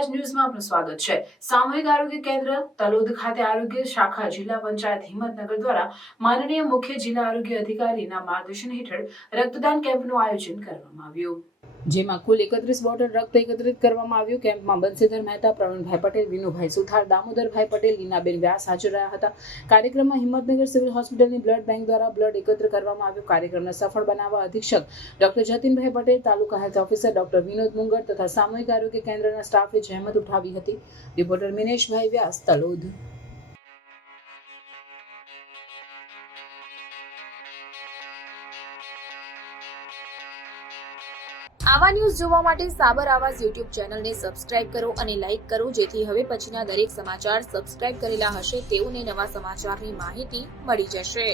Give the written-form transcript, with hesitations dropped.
સ્વરાજ ન્યૂઝમાં આપનું સ્વાગત છે। સામૂહિક આરોગ્ય કેન્દ્ર તલોદ ખાતે આરોગ્ય શાખા જિલ્લા પંચાયત હિંમતનગર દ્વારા માનનીય મુખ્ય જિલ્લા આરોગ્ય અધિકારીના માર્ગદર્શન હેઠળ રક્તદાન કેમ્પનું આયોજન કરવામાં આવ્યું, જેમાં કુલ 31 બોટલ રક્ત એકત્રિત કરવામાં આવ્યું। કેમ્પમાં બંસીધર મહેતા, પ્રવીણભાઈ પટેલ, વિનુભાઈ સુથાર, દામોદરભાઈ પટેલ, લીનાબેન વ્યાસ હાજર રહ્યા હતા। કાર્યક્રમમાં હિંમતનગર સિવિલ હોસ્પિટલની બ્લડ બેંક દ્વારા બ્લડ એકત્ર કરવામાં આવ્યું। કાર્યક્રમને સફળ બનાવવા અધિક્ષક ડોક્ટર જતીનભાઈ પટેલ, તાલુકા હેલ્થ ઓફિસર ડોક્ટર વિનોદ મુંગર તથા સામૂહિક આરોગ્ય કેન્દ્રના સ્ટાફે જહેમત ઉઠાવી હતી। રિપોર્ટર મિનેશભાઈ વ્યાસ, તલોદ। આવા ન્યૂઝ જોવા માટે સાબર આવાઝ યુટ્યુબ ચેનલને સબસ્ક્રાઇબ કરો અને લાઇક કરો, જેથી હવે પછીના દરેક સમાચાર સબસ્ક્રાઇબ કરેલા હશે તેઓને નવા સમાચારની માહિતી મળી જશે।